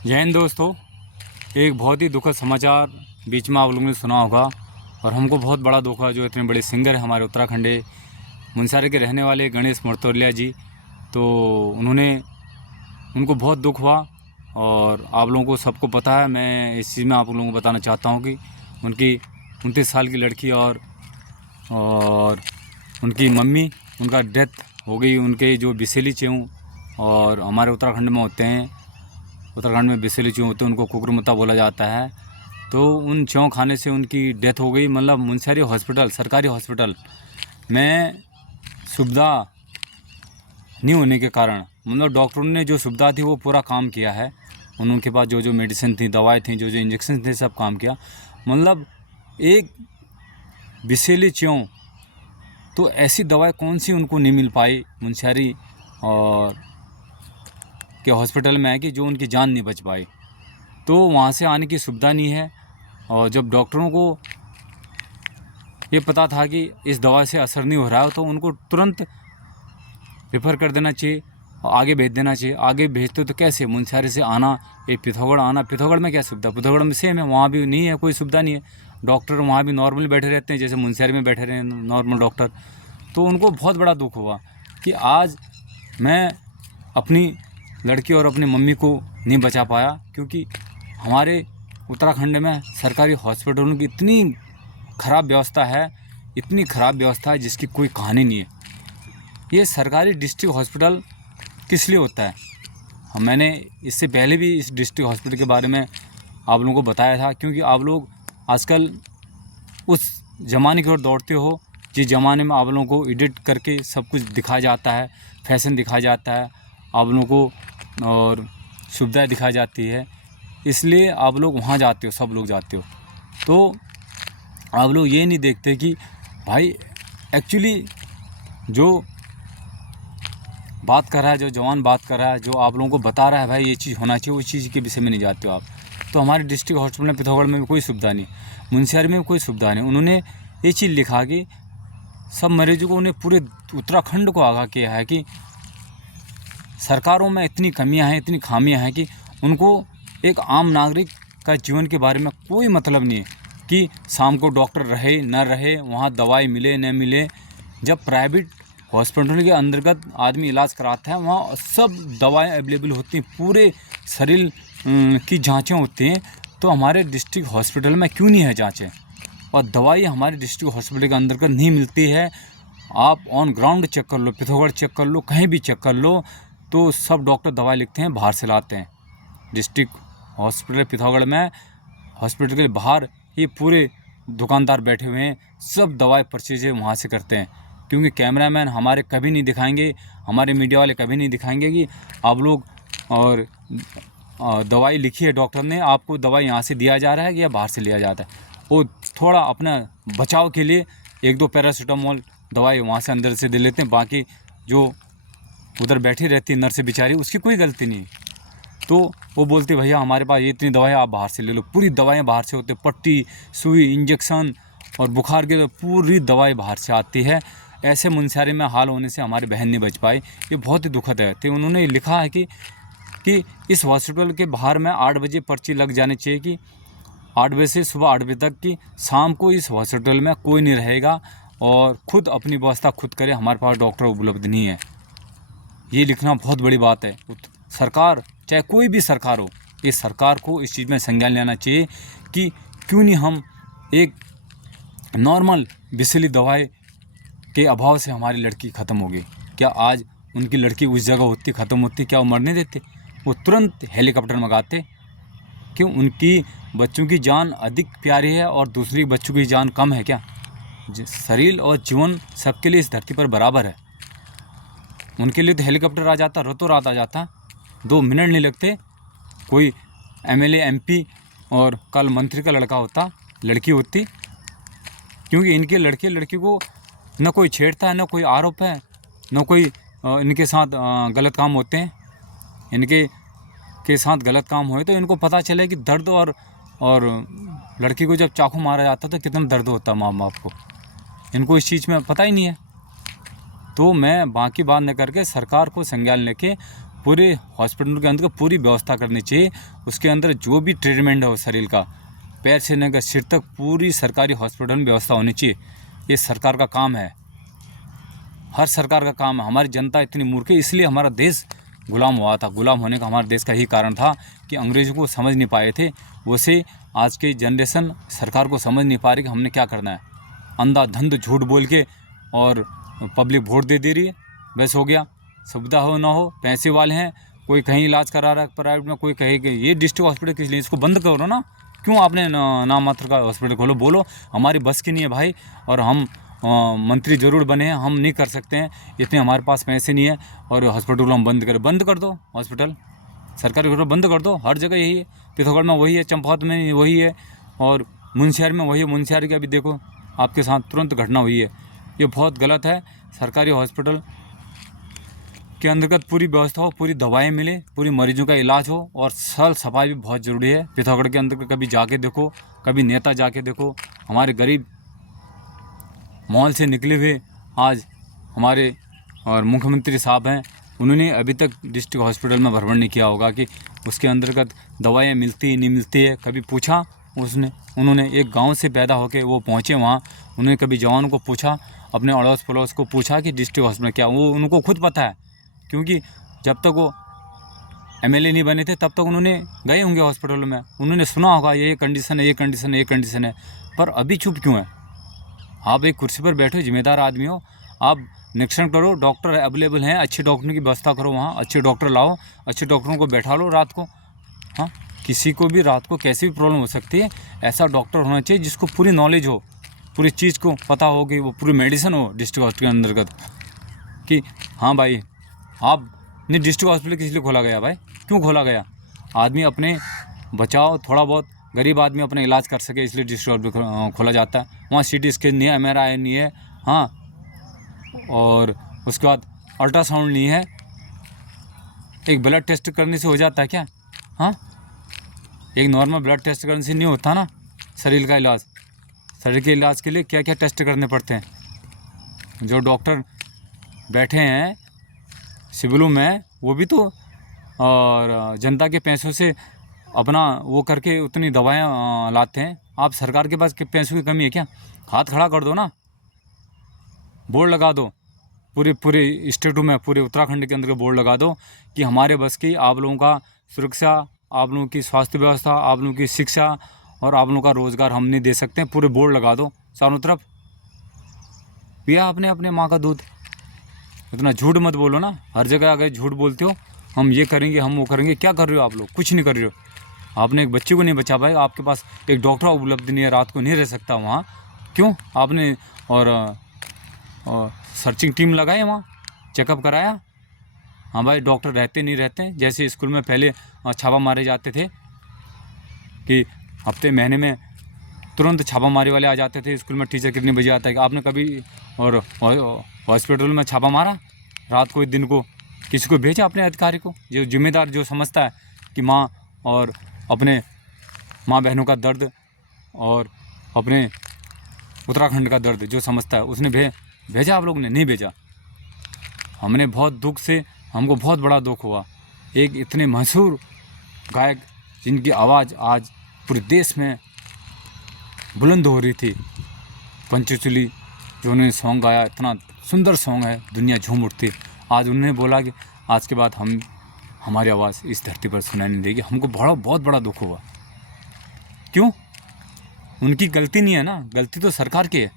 जय हिंद दोस्तों। एक बहुत ही दुखद समाचार बीच में आप लोगों ने सुना होगा और हमको बहुत बड़ा दुख हुआ। जो इतने बड़े सिंगर हैं हमारे उत्तराखंड मुनस्यारी के रहने वाले गणेश मर्तोलिया जी, तो उनको बहुत दुख हुआ और आप लोगों को सबको पता है। मैं इस चीज़ में आप लोगों को बताना चाहता हूँ कि उनकी 29 साल की लड़की और उनकी मम्मी, उनका डेथ हो गई। उनके जो बिसेली चेऊ और हमारे उत्तराखंड में होते हैं, उत्तराखंड में बिसेली चेऊ होते हैं, उनको कुकुरमुत्ता बोला जाता है। तो उन चेऊ खाने से उनकी डेथ हो गई। मतलब मुनस्यारी हॉस्पिटल, सरकारी हॉस्पिटल में सुविधा नहीं होने के कारण, मतलब डॉक्टरों ने जो सुविधा थी वो पूरा काम किया है। उनके पास जो जो मेडिसिन थी, दवाएं थी, जो जो इंजेक्शन थे, सब काम किया। मतलब एक बिसेली चेऊ, तो ऐसी दवाएं कौन सी उनको नहीं मिल पाई मुनस्यारी और के हॉस्पिटल में है कि जो उनकी जान नहीं बच पाई। तो वहाँ से आने की सुविधा नहीं है। और जब डॉक्टरों को ये पता था कि इस दवा से असर नहीं हो रहा है, तो उनको तुरंत रेफ़र कर देना चाहिए, आगे भेज देना चाहिए। आगे भेजते तो कैसे? मुनस्यारी से आना, ये पिथौरागढ़ आना। पिथौरागढ़ में क्या सुविधा? पिथौरागढ़ में सेम है, वहाँ भी नहीं है, कोई सुविधा नहीं है। डॉक्टर वहाँ भी नॉर्मली बैठे रहते हैं, जैसे मुनस्यारी में बैठे रहे नॉर्मल डॉक्टर। तो उनको बहुत बड़ा दुख हुआ कि आज मैं अपनी लड़की और अपनी मम्मी को नहीं बचा पाया, क्योंकि हमारे उत्तराखंड में सरकारी हॉस्पिटलों की इतनी ख़राब व्यवस्था है, इतनी ख़राब व्यवस्था है जिसकी कोई कहानी नहीं है। ये सरकारी डिस्ट्रिक्ट हॉस्पिटल किस लिए होता है? मैंने इससे पहले भी इस डिस्ट्रिक्ट हॉस्पिटल के बारे में आप लोगों को बताया था, क्योंकि आप लोग आजकल उस ज़माने की ओर दौड़ते हो जिस ज़माने में आप लोगों को एडिट करके सब कुछ दिखाया जाता है, फैशन दिखाया जाता है आप लोगों को, और सुविधाएं दिखाई जाती है। इसलिए आप लोग वहाँ जाते हो, सब लोग जाते हो। तो आप लोग ये नहीं देखते कि भाई एक्चुअली जो बात कर रहा है, जो जवान बात कर रहा है, जो आप लोगों को बता रहा है भाई ये चीज़ होना चाहिए, उस चीज़ के विषय में नहीं जाते हो आप। तो हमारे डिस्ट्रिक्ट हॉस्पिटल में पिथौरागढ़ में भी कोई सुविधा नहीं, मुनस्यारी में भी कोई सुविधा नहीं। उन्होंने ये चीज़ लिखा कि सब मरीजों को, उन्हें पूरे उत्तराखंड को आगाह किया है कि सरकारों में इतनी कमियां हैं, इतनी खामियां हैं कि उनको एक आम नागरिक का जीवन के बारे में कोई मतलब नहीं है कि शाम को डॉक्टर रहे न रहे, वहाँ दवाई मिले न मिले। जब प्राइवेट हॉस्पिटल के अंतर्गत आदमी इलाज कराता है, वहाँ सब दवाएं अवेलेबल होती हैं, पूरे शरीर की जांचें होती हैं। तो हमारे डिस्ट्रिक्ट हॉस्पिटल में क्यों नहीं है जांचें? और दवाई हमारे डिस्ट्रिक्ट हॉस्पिटल के अंतर्गत नहीं मिलती है। आप ऑन ग्राउंड चेक कर लो, पिथौरागढ़ चेक कर लो, कहीं भी चेक कर लो, तो सब डॉक्टर दवाई लिखते हैं, बाहर से लाते हैं। डिस्ट्रिक्ट हॉस्पिटल पिथौरागढ़ में हॉस्पिटल के बाहर ये पूरे दुकानदार बैठे हुए हैं, सब दवाई परचेज वहाँ से करते हैं। क्योंकि कैमरामैन हमारे कभी नहीं दिखाएंगे, हमारे मीडिया वाले कभी नहीं दिखाएंगे कि आप लोग और दवाई लिखी है डॉक्टर ने, आपको दवाई यहाँ से दिया जा रहा है या बाहर से लिया जाता है। वो थोड़ा अपना बचाव के लिए 1-2 पैरासीटामोल दवाई वहाँ से अंदर से दे लेते हैं, बाकी जो उधर बैठी रहती है नर्स बेचारी, उसकी कोई गलती नहीं। तो वो बोलती भैया हमारे पास ये इतनी दवाएं आप बाहर से ले लो। पूरी दवाएं बाहर से होती, पट्टी, सुई, इंजेक्शन और बुखार की तो पूरी दवाई बाहर से आती है। ऐसे मुनस्यारी में हाल होने से हमारी बहन नहीं बच पाई, ये बहुत ही दुखद है। तो उन्होंने लिखा है कि इस हॉस्पिटल के बाहर में 8 बजे पर्ची लग जानी चाहिए कि 8 बजे से सुबह 8 बजे तक की, शाम को इस हॉस्पिटल में कोई नहीं रहेगा और खुद अपनी व्यवस्था खुद करे, हमारे पास डॉक्टर उपलब्ध नहीं है। ये लिखना बहुत बड़ी बात है। सरकार, चाहे कोई भी सरकार हो, ये सरकार को इस चीज़ में संज्ञान लेना चाहिए कि क्यों नहीं हम एक नॉर्मल बिसली दवाई के अभाव से हमारी लड़की ख़त्म हो गई। क्या आज उनकी लड़की उस जगह होती, ख़त्म होती, क्या वो मरने देते? वो तुरंत हेलीकॉप्टर मंगाते। क्यों? उनकी बच्चों की जान अधिक प्यारी है और दूसरी बच्चों की जान कम है क्या? शरीर और जीवन सबके लिए इस धरती पर बराबर है। उनके लिए तो हेलीकॉप्टर आ जाता, रातों रात आ जाता, 2 मिनट नहीं लगते। कोई एमएलए, एमपी और कल मंत्री का लड़का होता, लड़की होती। क्योंकि इनके लड़के लड़की को न कोई छेड़ता है, न कोई आरोप है, न कोई इनके साथ गलत काम होते हैं। इनके साथ गलत काम हुए तो इनको पता चले कि दर्द, और लड़की को जब चाकू मारा जाता तो कितना दर्द होता माँ बाप को। इनको इस चीज़ में पता ही नहीं है। तो मैं बाकी बात न करके सरकार को संज्ञान लेके पूरे हॉस्पिटल के अंदर पूरी व्यवस्था करनी चाहिए। उसके अंदर जो भी ट्रीटमेंट है शरीर का, पैर से लेकर सिर तक, पूरी सरकारी हॉस्पिटल में व्यवस्था होनी चाहिए। ये सरकार का काम है, हर सरकार का काम है। हमारी जनता इतनी मूर्ख है, इसलिए हमारा देश गुलाम हुआ था। गुलाम होने का हमारे देश का यही कारण था कि अंग्रेज़ों को समझ नहीं पाए थे। वैसे आज की जनरेशन सरकार को समझ नहीं पा रही कि हमने क्या करना है। अंधाधुंध झूठ बोल के और पब्लिक वोट दे दे रही है, बस हो गया। सुविधा हो ना हो, पैसे वाले हैं, कोई कहीं इलाज करा रहा है प्राइवेट में, कोई कहे कि ये डिस्ट्रिक्ट हॉस्पिटल किस लिए, इसको बंद करो ना। क्यों आपने नाम मात्र का हॉस्पिटल खोलो? बोलो हमारी बस की नहीं है भाई, और हम मंत्री जरूर बने हैं, हम नहीं कर सकते हैं, इतने हमारे पास पैसे नहीं है, और हॉस्पिटल को हम बंद कर दो। हॉस्पिटल सरकारी हॉस्पिटल बंद कर दो। हर जगह यही है, पिथौरागढ़ में वही है, चंपावत में वही है, और मुनस्यारी में वही है। मुनस्यारी का अभी देखो आपके साथ तुरंत घटना हुई है। ये बहुत गलत है। सरकारी हॉस्पिटल के अंतर्गत पूरी व्यवस्था हो, पूरी दवाएं मिले, पूरी मरीजों का इलाज हो, और साफ सफाई भी बहुत ज़रूरी है। पिथौरागढ़ के अंदर कभी जाके देखो, कभी नेता जाके देखो, हमारे गरीब मॉल से निकले हुए आज हमारे और मुख्यमंत्री साहब हैं, उन्होंने अभी तक डिस्ट्रिक्ट हॉस्पिटल में भ्रमण नहीं किया होगा कि उसके अंतर्गत दवाएं मिलती नहीं मिलती है। कभी पूछा उन्होंने एक गांव से पैदा होकर वो पहुंचे वहाँ, उन्होंने कभी जवानों को पूछा, अपने अड़ोस पड़ोस को पूछा कि डिस्ट्रिक्ट हॉस्पिटल क्या? वो उनको खुद पता है, क्योंकि जब तक वो एमएलए नहीं बने थे तब तक उन्होंने गए होंगे हॉस्पिटल में, उन्होंने सुना होगा ये कंडीशन है, ये कंडीशन है, ये कंडीशन है। पर अभी चुप क्यों है? आप एक कुर्सी पर बैठो, जिम्मेदार आदमी हो, आप निरीक्षण करो, डॉक्टर अवेलेबल हैं, अच्छे डॉक्टरों की व्यवस्था करो, वहाँ अच्छे डॉक्टर लाओ, अच्छे डॉक्टरों को बैठा लो रात को। हाँ, किसी को भी रात को कैसी भी प्रॉब्लम हो सकती है, ऐसा डॉक्टर होना चाहिए जिसको पूरी नॉलेज हो, पूरी चीज़ को पता हो कि वो पूरी मेडिसिन हो डिस्ट्रिक्ट हॉस्पिटल के अंतर्गत। कि हाँ भाई, आपने डिस्ट्रिक्ट हॉस्पिटल किस लिए खोला गया भाई? क्यों खोला गया? आदमी अपने बचाओ, थोड़ा बहुत गरीब आदमी अपना इलाज कर सके, इसलिए डिस्ट्रिक्ट हॉस्पिटल खोला जाता है। वहाँ CT स्कैन नहीं है, MRI नहीं है, हाँ, और उसके बाद अल्ट्रासाउंड नहीं है। एक ब्लड टेस्ट करने से हो जाता है क्या? हाँ, एक नॉर्मल ब्लड टेस्ट करने से नहीं होता ना शरीर का इलाज। शरीर के इलाज के लिए क्या क्या टेस्ट करने पड़ते हैं। जो डॉक्टर बैठे हैं सिविलों में, वो भी तो और जनता के पैसों से अपना वो करके उतनी दवाएं लाते हैं। आप सरकार के पास पैसों की कमी है क्या? हाथ खड़ा कर दो ना, बोर्ड लगा दो, पूरे स्टेटों में, पूरे उत्तराखंड के अंदर बोर्ड लगा दो कि हमारे बस की आप लोगों का सुरक्षा, आप लोगों की स्वास्थ्य व्यवस्था, आप लोगों की शिक्षा और आप लोगों का रोज़गार हम नहीं दे सकते। पूरे बोर्ड लगा दो चारों तरफ। पिया आपने अपने माँ का दूध। इतना झूठ मत बोलो ना, हर जगह अगर झूठ बोलते हो, हम ये करेंगे, हम वो करेंगे। क्या कर रहे हो आप लोग? कुछ नहीं कर रहे हो। आपने एक बच्चे को नहीं बचा पाए, आपके पास एक डॉक्टर उपलब्ध नहीं है, रात को नहीं रह सकता वहाँ। क्यों आपने और सर्चिंग टीम लगाई वहाँ, चेकअप कराया? हाँ भाई, डॉक्टर रहते नहीं रहते। जैसे स्कूल में पहले छापा मारे जाते थे कि हफ्ते महीने में तुरंत छापामारी वाले आ जाते थे स्कूल में, टीचर कितने बजे आता है। आपने कभी और हॉस्पिटल में छापा मारा रात को, दिन को, किसी को भेजा अपने अधिकारी को? जो जिम्मेदार, जो समझता है कि माँ और अपने माँ बहनों का दर्द और अपने उत्तराखंड का दर्द जो समझता है, उसने भेजा? आप लोगों ने नहीं भेजा। हमने बहुत दुख से, हमको बहुत बड़ा दुख हुआ। एक इतने मशहूर गायक जिनकी आवाज़ आज पूरे देश में बुलंद हो रही थी, पंचचूली, जो उन्होंने सॉन्ग गाया, इतना सुंदर सॉन्ग है, दुनिया झूम उठती। आज उन्होंने बोला कि आज के बाद हमारी आवाज़ इस धरती पर सुनाई नहीं देगी। हमको बहुत बड़ा दुख हुआ। क्यों? उनकी गलती नहीं है ना, गलती तो सरकार की है।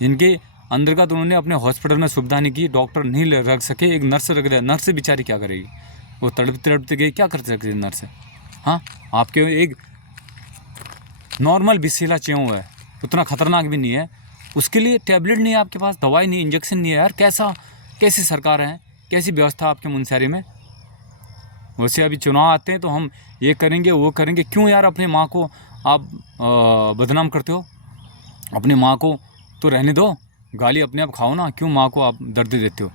जिनके अंतर्गत उन्होंने अपने हॉस्पिटल में सुविधा नहीं की, डॉक्टर नहीं रख सके, एक नर्स रख दिया। नर्स बेचारी क्या करेगी? वो तड़पते गई, क्या कर सकती है नर्स? हाँ, आपके एक नॉर्मल विषैला च्यों है, उतना खतरनाक भी नहीं है, उसके लिए टैबलेट नहीं है आपके पास, दवाई नहीं, इंजेक्शन नहीं है। यार कैसी सरकार है, कैसी व्यवस्था आपके मुनस्यारी में? वैसे अभी चुनाव आते हैं तो हम ये करेंगे, वो करेंगे। क्यों यार अपनी माँ को आप बदनाम करते हो? अपनी माँ को तो रहने दो, गाली अपने आप खाओ ना। क्यों माँ को आप दर्द देते हो,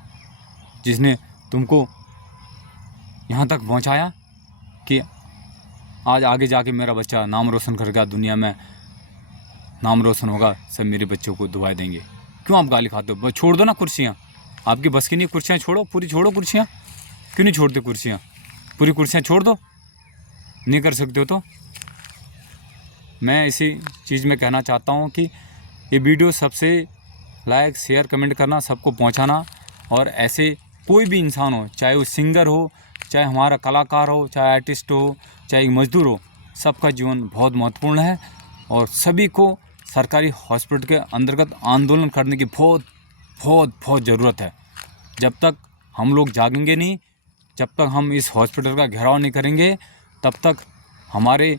जिसने तुमको यहाँ तक पहुँचाया कि आज आगे जाके मेरा बच्चा नाम रोशन करेगा, दुनिया में नाम रोशन होगा, सब मेरे बच्चों को दुआएं देंगे। क्यों आप गाली खाते हो? छोड़ दो ना कुर्सियाँ, आपकी बस की नहीं कुर्सियाँ, छोड़ो, पूरी छोड़ो कुर्सियाँ। क्यों नहीं छोड़ते कुर्सियाँ? पूरी कुर्सियाँ छोड़ दो, नहीं कर सकते हो तो। मैं इसी चीज़ में कहना चाहता हूँ कि ये वीडियो सबसे लाइक शेयर कमेंट करना, सबको पहुँचाना। और ऐसे कोई भी इंसान हो, चाहे वो सिंगर हो, चाहे हमारा कलाकार हो, चाहे आर्टिस्ट हो, चाहे मजदूर हो, सबका जीवन बहुत महत्वपूर्ण है। और सभी को सरकारी हॉस्पिटल के अंतर्गत आंदोलन करने की बहुत बहुत बहुत ज़रूरत है। जब तक हम लोग जागेंगे नहीं, जब तक हम इस हॉस्पिटल का घेराव नहीं करेंगे, तब तक हमारे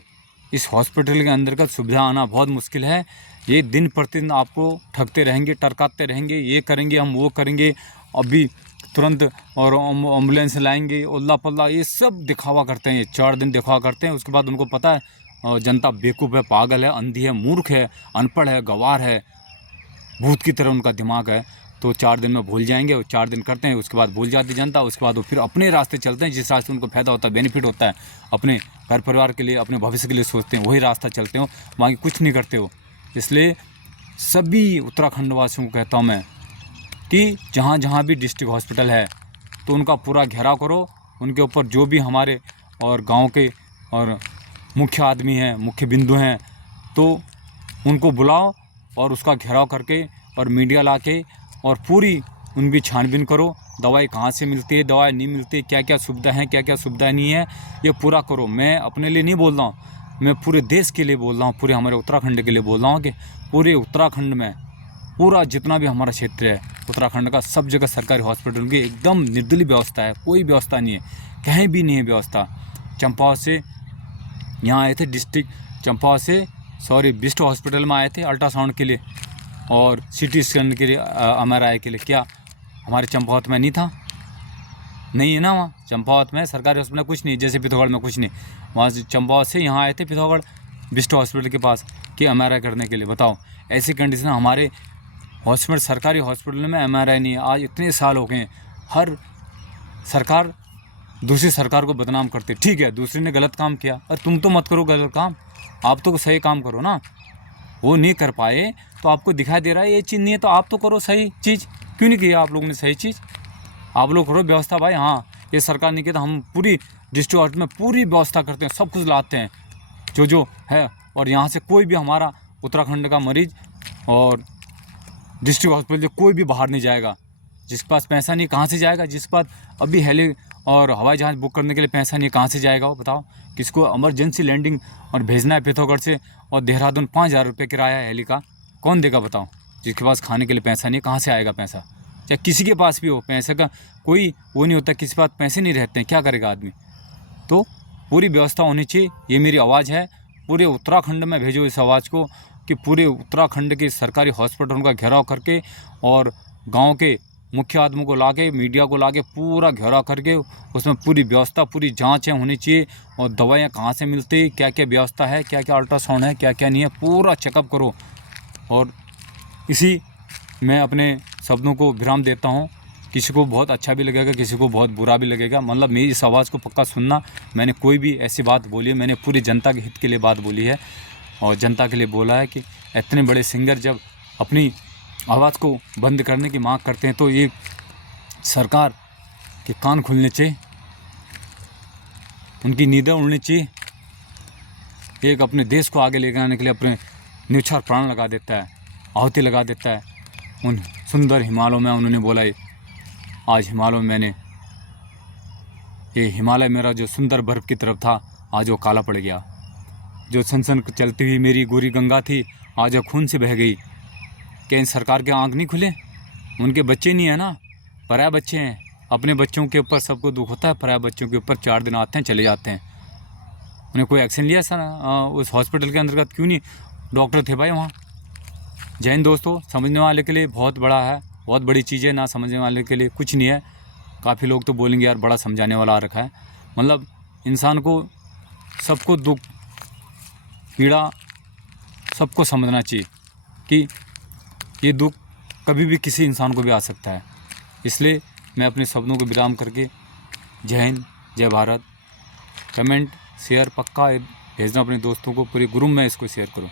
इस हॉस्पिटल के अंतर्गत सुविधा आना बहुत मुश्किल है। ये दिन प्रतिदिन आपको ठगते रहेंगे, टरकाते रहेंगे, ये करेंगे हम, वो करेंगे, अभी तुरंत और एम्बुलेंस लाएंगे, उल्ला पल्ला, ये सब दिखावा करते हैं। ये 4 दिन दिखावा करते हैं, उसके बाद उनको पता है जनता बेवकूफ़ है, पागल है, अंधी है, मूर्ख है, अनपढ़ है, गंवार है, भूत की तरह उनका दिमाग है। तो 4 दिन में भूल जाएंगे, और 4 दिन करते हैं, उसके बाद भूल जाती जनता। उसके बाद वो फिर अपने रास्ते चलते हैं, जिस रास्ते उनको फ़ायदा होता है, बेनिफिट होता है, अपने घर परिवार के लिए, अपने भविष्य के लिए सोचते हैं, वही रास्ता चलते हो, बाकी कुछ नहीं करते हो। इसलिए सभी उत्तराखंड वासियों को कहता हूँ मैं कि जहाँ जहाँ भी डिस्ट्रिक्ट हॉस्पिटल है तो उनका पूरा घेराव करो। उनके ऊपर जो भी हमारे और गांव के और मुख्य आदमी हैं, मुख्य बिंदु हैं, तो उनको बुलाओ और उसका घेराव करके और मीडिया ला के और पूरी उनकी छानबीन करो। दवाई कहाँ से मिलती है, दवाई नहीं मिलती, क्या क्या सुविधा है, क्या क्या सुविधा नहीं है, ये पूरा करो। मैं अपने लिए नहीं बोल रहा हूँ, मैं पूरे देश के लिए बोल रहा हूँ, पूरे हमारे उत्तराखंड के लिए बोल रहा हूँ कि पूरे उत्तराखंड में पूरा जितना भी हमारा क्षेत्र है उत्तराखंड का, सब जगह सरकारी हॉस्पिटल की एकदम निर्दलीय व्यवस्था है। कोई व्यवस्था नहीं है, कहीं भी नहीं है व्यवस्था। चंपावत से यहाँ आए थे, डिस्ट्रिक्ट चंपावत से बिस्ट हॉस्पिटल में आए थे अल्ट्रासाउंड के लिए और CT स्कैन के लिए, MRI के लिए। क्या हमारे चंपावत में नहीं था? नहीं है ना, वहाँ चंपावत में सरकारी हॉस्पिटल कुछ नहीं, जैसे पिथौरागढ़ में कुछ नहीं। वहाँ से चंपावत से यहाँ आए थे पिथौरागढ़ बिस्ट हॉस्पिटल के पास कि MRI करने के लिए। बताओ, ऐसी कंडीशन हमारे हॉस्पिटल, सरकारी हॉस्पिटल में MRI नहीं है। आज इतने साल हो गए, हर सरकार दूसरी सरकार को बदनाम करते। ठीक है, दूसरे ने गलत काम किया, और तुम तो मत करो गलत काम, आप तो सही काम करो ना। वो नहीं कर पाए तो आपको दिखाई दे रहा है ये चीज़ नहीं है, तो आप तो करो सही चीज़। क्यों नहीं किया आप लोगों ने सही चीज़? आप लोग करो व्यवस्था भाई। हाँ, ये सरकार नहीं किया तो हम पूरी डिस्ट्रिक्ट हॉस्पिटल में पूरी व्यवस्था करते हैं, सब कुछ लाते हैं जो है। और यहाँ से कोई भी हमारा उत्तराखंड का मरीज़ और डिस्ट्रिक्ट हॉस्पिटल से कोई भी बाहर नहीं जाएगा। जिसके पास पैसा नहीं कहाँ से जाएगा? जिसके पास अभी हेली और हवाई जहाज़ बुक करने के लिए पैसा नहीं, कहाँ से जाएगा वो बताओ? किसको इमरजेंसी लैंडिंग और भेजना है पिथौरागढ़ से और देहरादून 5000 रुपये किराया है हेली का, कौन देगा बताओ? जिसके पास खाने के लिए पैसा नहीं, कहाँ से आएगा पैसा? चाहे किसी के पास भी हो, पैसे का कोई वो नहीं होता, किसी के पास पैसे नहीं रहते हैं, क्या करेगा आदमी? तो पूरी व्यवस्था होनी चाहिए। ये मेरी आवाज़ है, पूरे उत्तराखंड में भेजो इस आवाज़ को कि पूरे उत्तराखंड के सरकारी हॉस्पिटलों का घेराव करके और गांव के मुख्य आदमियों को लाके, मीडिया को लाके पूरा घेराव करके उसमें पूरी व्यवस्था, पूरी जांचें होनी चाहिए। और दवाइयाँ कहाँ से मिलती, क्या क्या व्यवस्था है, क्या क्या अल्ट्रासाउंड है, क्या क्या नहीं है, पूरा चेकअप करो। और इसी मैं अपने शब्दों को विराम देता हूँ। किसी को बहुत अच्छा भी लगेगा, किसी को बहुत बुरा भी लगेगा, मतलब मेरी इस आवाज़ को पक्का सुनना। मैंने कोई भी ऐसी बात बोली है, मैंने पूरी जनता के हित के लिए बात बोली है और जनता के लिए बोला है कि इतने बड़े सिंगर जब अपनी आवाज़ को बंद करने की मांग करते हैं तो ये सरकार के कान खुलने चाहिए, उनकी नींदें उड़नी चाहिए। एक अपने देश को आगे लेकर आने के लिए अपने न्यौछावर प्राण लगा देता है, आहुति लगा देता है। उन सुंदर हिमालयों में उन्होंने बोला है, आज हिमालय में मैंने ये हिमालय मेरा जो सुंदर बर्फ़ की तरफ था, आज वो काला पड़ गया। जो सन चलती हुई मेरी गोरी गंगा थी, आज वो खून से बह गई। क्या इन सरकार के आँख नहीं खुले? उनके बच्चे नहीं है ना, पराया बच्चे हैं। अपने बच्चों के ऊपर सबको दुख होता है, पराया बच्चों के ऊपर 4 दिन आते हैं, चले जाते हैं। उन्हें कोई एक्शन लिया सर उस हॉस्पिटल के अंतर्गत? क्यों नहीं? डॉक्टर थे भाई वहाँ। जय हिंद दोस्तों, समझने वाले के लिए बहुत बड़ा है, बहुत बड़ी चीज़ है, ना समझने वाले के लिए कुछ नहीं है। काफ़ी लोग तो बोलेंगे यार बड़ा समझाने वाला आ रखा है। मतलब इंसान को सबको दुख पीड़ा सबको समझना चाहिए कि ये दुख कभी भी किसी इंसान को भी आ सकता है। इसलिए मैं अपने शब्दों को विराम करके जय हिंद, जय भारत। कमेंट शेयर पक्का भेजना अपने दोस्तों को, पूरे ग्रुप में इसको शेयर करो।